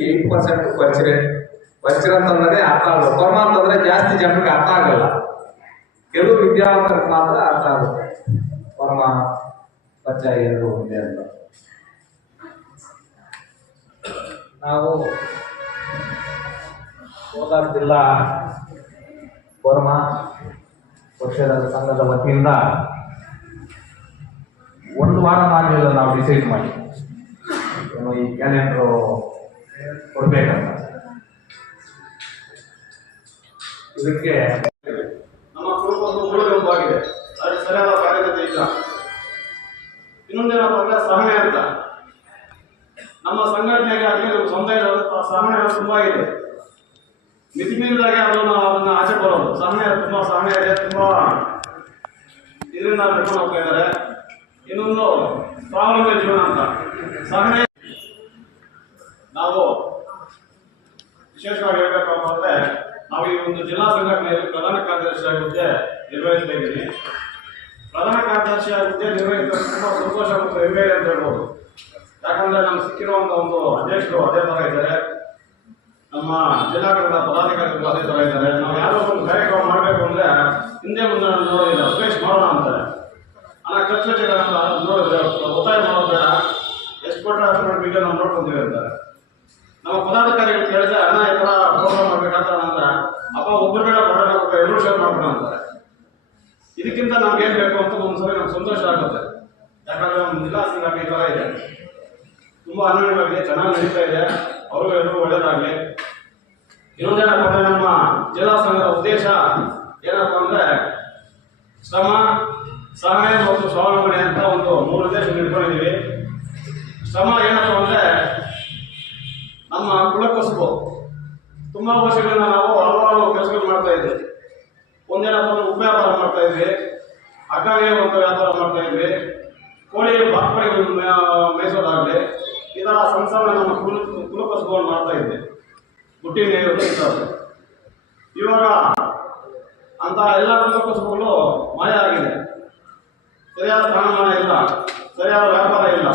98% ಪರಿಚಯ ಅಂತಂದ್ರೆ ಅರ್ಥ ಆಗಲ್ಲ. ಕೊರ್ಮ ಅಂತಂದ್ರೆ ಜಾಸ್ತಿ ಜನರಿಗೆ ಅರ್ಥ ಆಗಲ್ಲ, ಕೆಲವು ವಿದ್ಯಾವಂತರಿಗೆ ಮಾತ್ರ ಅರ್ಥ ಆಗುತ್ತೆ. ಕೊರ್ಮ ಪರಿಚಯ ಎರಡು ಒಂದೇ ಅಂತ. ನಾವು ಕೋಲಾರ ಜಿಲ್ಲಾ ಕೊರ್ಮ ಪಕ್ಷದ ಸಂಘದ ವತಿಯಿಂದ ಒಂದು ವಾರ ಮಾಡಲಿಲ್ಲ ನಾವು ಡಿಸೈಡ್ ಮಾಡಿ ಈ ಕ್ಯಾಲೆಂಡರು ಕೊಡ್ಬೇಕಂತ. ಇದಕ್ಕೆ ನಮ್ಮ ಕುರುಪಾಗಿದೆ, ಅದು ಸರಿಯಾದ ಕಾರ್ಯಕರ್ತೆ ಇಲ್ಲ. ಇನ್ನೊಂದೇನಪ್ಪ ಅಂದ್ರೆ ಸಹನೆ ಅಂತ ನಮ್ಮ ಸಂಘಟನೆಗೆ ಆಗಲಿ ನಮ್ಮ ಸಮುದಾಯದ ಸಹನೆ ತುಂಬಾ ಇದೆ. ಮಿತಿ ಮೀರಿದಾಗೆ ಅದನ್ನ ಆಚೆ ಬರೋದು ಸಹನೆ ತುಂಬಾ ಸಹನೆ ಇದೆ, ತುಂಬಾ ಇದರಿಂದ ನಡ್ಕೊಂಡು ಹೋಗ್ತಾ ಇದ್ದಾರೆ. ಇನ್ನೊಂದು ಸ್ವಾವಲಂಬಿ ಜೀವನ ಅಂತ ಸಹನೆ. ನಾವು ವಿಶೇಷವಾಗಿ ಹೇಳ್ಬೇಕಪ್ಪ ಅಂದ್ರೆ ನಾವು ಈ ಒಂದು ಜಿಲ್ಲಾ ಸಂಘಟನೆಯಲ್ಲಿ ಪ್ರಧಾನ ಕಾರ್ಯದರ್ಶಿಯಾಗಿ ಹುದ್ದೆ ನಿರ್ವಹಿಸ್ತಾ ಇದ್ದೀನಿ. ಪ್ರಧಾನ ಕಾರ್ಯದರ್ಶಿಯಾಗಿ ಹುದ್ದೆ ನಿರ್ವಹಿಸಲು ತುಂಬಾ ಸಂತೋಷ ಮತ್ತು ಹೆಮ್ಮೆ ಅಂತ ಹೇಳ್ಬೋದು. ಯಾಕಂದ್ರೆ ನಮ್ಗೆ ಸಿಕ್ಕಿರುವಂತ ಒಂದು ಅಧ್ಯಕ್ಷರು ಅದೇ ತರ ಇದ್ದಾರೆ, ನಮ್ಮ ಜಿಲ್ಲಾ ಘಟಕದ ಪದಾಧಿಕಾರಿಗಳು ಅದೇ ತರ ಇದ್ದಾರೆ. ನಾವು ಯಾರೋ ಒಂದು ಕಾರ್ಯಕ್ರಮ ಮಾಡಬೇಕು ಅಂದ್ರೆ ಹಿಂದೆ ಮುಂದೆ ನೋಡೋದಿಲ್ಲ, ಸುರೇಶ್ ಮಾಡೋಣ ಅಂತಾರೆ. ಖರ್ಚು ನೋಡಿದ್ರೆ ಒತ್ತಾಯ ಮಾಡೋದು ಬೇಡ, ಎಷ್ಟು ಕೊಟ್ಟರೆ ಅಷ್ಟು ಮಾಡ್ಬಿಟ್ಟು ನಾವು ನೋಡ್ಕೊಂತೀವಿ ಅಂತಾರೆ. ನಮ್ಮ ಪದಾಧಿಕಾರಿಗಳು ಕೇಳಿದ್ರೆ ಈ ತರ ಪ್ರೋಗ್ರಾಮ್ ಮಾಡ್ಬೇಕಂತ ಅಂದ್ರೆ ಅಪ್ಪ ಒಬ್ಬರು ಬೇಡ ಬರೋಣ ಎಲ್ಲರೂ ಶೇರ್ ಮಾಡೋಣ ಅಂತಾರೆ. ಇದಕ್ಕಿಂತ ನಮ್ಗೆ ಏನ್ ಬೇಕು ಅಂತ ಒಂದ್ಸರಿ ನಮ್ಗೆ ಸಂತೋಷ ಆಗುತ್ತೆ. ಯಾಕಂದ್ರೆ ನಮ್ಮ ಜಿಲ್ಲಾ ಸಂಘಟನೆ ಈ ತರ ಇದೆ, ತುಂಬಾ ಅನ್ವಯವಾಗಿದೆ, ಚೆನ್ನಾಗಿ ನಡೀತಾ ಇದೆ. ಅವರು ಎಲ್ಲರೂ ಒಳ್ಳೇದಾಗ್ಲಿ. ಇನ್ನೊಂದೇನಪ್ಪ ಅಂದ್ರೆ ನಮ್ಮ ಜಿಲ್ಲಾ ಸಂಘದ ಉದ್ದೇಶ ಏನಪ್ಪಾ ಅಂದ್ರೆ ಶ್ರಮ, ಸಹನೆ ಮತ್ತು ಸ್ವಾವಲಂಬನೆ ಅಂತ ಒಂದು 3 ಉದ್ದೇಶ ಇಟ್ಕೊಂಡಿದ್ದೀವಿ. ಶ್ರಮ ಏನಪ್ಪ ಅಂದ್ರೆ ನಮ್ಮ ಕುಲಕಸುಬು. ತುಂಬಾ ವರ್ಷಗಳಿಂದ ನಾವು ಹಲವಾರು ಕೆಲಸಗಳು ಮಾಡ್ತಾ ಇದ್ವಿ. ಒಂದೇನಪ್ಪ ಅಂದ್ರೆ ಉಪ ವ್ಯಾಪಾರ ಮಾಡ್ತಾ ಇದ್ವಿ, ಅಗ್ಗಾಗೆ ಒಂದು ವ್ಯಾಪಾರ ಮಾಡ್ತಾ ಇದ್ವಿ, ಕೋಳಿ ಬಾಕ್ಪಡಿಗಳು ಮೇಯಿಸೋದಾಗ್ಲಿ, ಈ ತರ ಸಣ್ಣ ನಮ್ಮ ಕುಲಕಸುಬುಗಳನ್ನು ಮಾಡ್ತಾ ಇದ್ವಿ. ಬುಟ್ಟಿ ನೇಯೋದು ಇಂಥದ್ದು. ಇವಾಗ ಅಂತ ಎಲ್ಲ ಕುಲಕಸುಬುಗಳು ಮಾಯ ಆಗಿದೆ. ಸರಿಯಾದ ಸ್ಥಾನಮಾನ ಇಲ್ಲ, ಸರಿಯಾದ ವ್ಯಾಪಾರ ಇಲ್ಲ.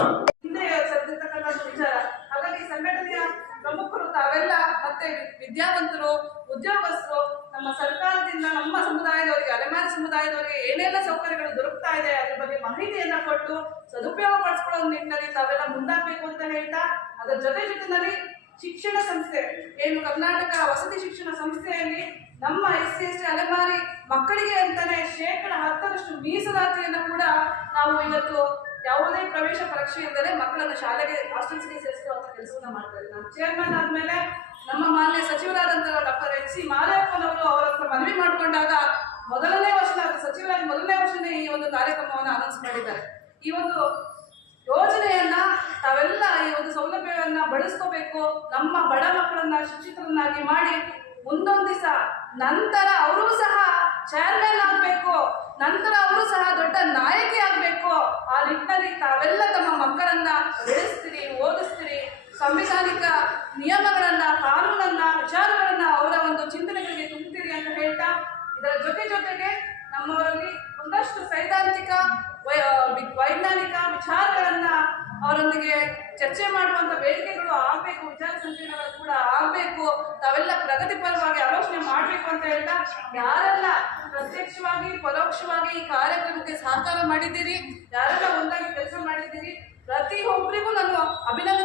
ಹಾಗಾಗಿ ಸಂಘಟನೆಯ ಪ್ರಮುಖರು ತಾವೆಲ್ಲ ಮತ್ತೆ ವಿದ್ಯಾವಂತರು, ಉದ್ಯೋಗಸ್ಥರು ನಮ್ಮ ಸರ್ಕಾರದಿಂದ ನಮ್ಮ ಸಮುದಾಯದವರಿಗೆ, ಅಲೆಮಾರಿ ಸಮುದಾಯದವರಿಗೆ ಏನೆಲ್ಲ ಸೌಕರ್ಯಗಳು ದೊರಕ್ತಾ ಇದೆ ಅದ್ರ ಬಗ್ಗೆ ಮಾಹಿತಿಯನ್ನ ಕೊಟ್ಟು ಸದುಪಯೋಗ ಪಡಿಸ್ಕೊಳ್ಳೋ ನಿಟ್ಟಿನಲ್ಲಿ ತಾವೆಲ್ಲ ಮುಂದಾಗಬೇಕು ಅಂತ ಹೇಳ್ತಾ, ಅದರ ಜೊತೆನಲ್ಲಿ ಶಿಕ್ಷಣ ಸಂಸ್ಥೆ ಏನು ಕರ್ನಾಟಕ ವಸತಿ ಶಿಕ್ಷಣ ಸಂಸ್ಥೆಯಲ್ಲಿ ನಮ್ಮ SC/ST ಅಲೆಮಾರಿ ಮಕ್ಕಳಿಗೆ ಅಂತಾನೆ 10% ಮೀಸಲಾತಿಯನ್ನು ಕೂಡ ನಾವು ಇವತ್ತು ಯಾವುದೇ ಪ್ರವೇಶ ಪರೀಕ್ಷೆ ಇಲ್ಲದೆ ಮಕ್ಕಳನ್ನ ಶಾಲೆಗೆ ಹಾಸ್ಟೆಲ್ಸ್ಗೆ ಸೇರಿಸುವಂತ ಕೆಲಸವನ್ನ ಮಾಡ್ತಾರೆ. ನಮ್ಮ ಚೇರ್ಮನ್ ಆದ್ಮೇಲೆ ನಮ್ಮ ಮಾನ್ಯ ಸಚಿವರಾದಂತಹ ಡಾಕ್ಟರ್ H.C. ಮಾದೇವಪ್ಪನವರು ಅವರ ಹತ್ರ ಮನವಿ ಮಾಡಿಕೊಂಡಾಗ ಮೊದಲನೇ ವರ್ಷ ಸಚಿವರಾಗಿ ಮೊದಲನೇ ವರ್ಷನೇ ಈ ಒಂದು ಕಾರ್ಯಕ್ರಮವನ್ನು ಅನೌನ್ಸ್ ಮಾಡಿದ್ದಾರೆ. ಈ ಒಂದು ಯೋಜನೆಯನ್ನ ತಾವೆಲ್ಲ ಈ ಒಂದು ಸೌಲಭ್ಯವನ್ನ ಬಳಸ್ಕೋಬೇಕು. ನಮ್ಮ ಬಡ ಮಕ್ಕಳನ್ನ ಶಿಕ್ಷಿತರನ್ನಾಗಿ ಮಾಡಿ ಮುಂದೊಂದು ದಿವಸ ನಂತರ ಅವರು ಸಹ ಚೇರ್ಮನ್ ಆಗಬೇಕು, ನಂತರ ಅವರು ಸಹ ದೊಡ್ಡ ನಾಯಕಿ ಆಗಬೇಕು. ಆ ನಿಟ್ಟಿನಲ್ಲಿ ತಾವೆಲ್ಲ ತಮ್ಮ ಮಕ್ಕಳನ್ನ ಬೆಳೆಸ್ತೀರಿ, ಓದಿಸ್ತೀರಿ, ಸಂವಿಧಾನಿಕ ನಿಯಮಗಳನ್ನ, ಕಾನೂನನ್ನ, ವಿಚಾರಗಳನ್ನ ಅವರ ಒಂದು ಚಿಂತನೆಗಳಿಗೆ ತುಂಬುತ್ತೀರಿ ಅಂತ ಹೇಳ್ತಾ, ಇದರ ಜೊತೆಗೆ ನಮ್ಮವರಲ್ಲಿ ಒಂದಷ್ಟು ಸೈದ್ಧಾಂತಿಕ ವೈಜ್ಞಾನಿಕ ವಿಚಾರಗಳನ್ನ ಅವರೊಂದಿಗೆ ಚರ್ಚೆ ಮಾಡುವಂತ ವೇದಿಕೆಗಳು ಆಗಬೇಕು, ವಿಚಾರ ಸಂಕಿರಣಗಳು ಕೂಡ ಆಗಬೇಕು. ತಾವೆಲ್ಲ ಪ್ರಗತಿಪರವಾಗಿ ಆಲೋಚನೆ ಮಾಡಬೇಕು ಅಂತ ಹೇಳ್ತಾ, ಯಾರೆಲ್ಲ ಪ್ರತ್ಯಕ್ಷವಾಗಿ ಪರೋಕ್ಷವಾಗಿ ಈ ಕಾರ್ಯಕ್ರಮಕ್ಕೆ ಸಹಕಾರ ಮಾಡಿದ್ದೀರಿ, ಯಾರೆಲ್ಲ ಒಂದಾಗಿ ಕೆಲಸ ಮಾಡಿದ್ದೀರಿ, ಪ್ರತಿಯೊಬ್ಬರಿಗೂ ನಾನು ಅಭಿನಂದನೆ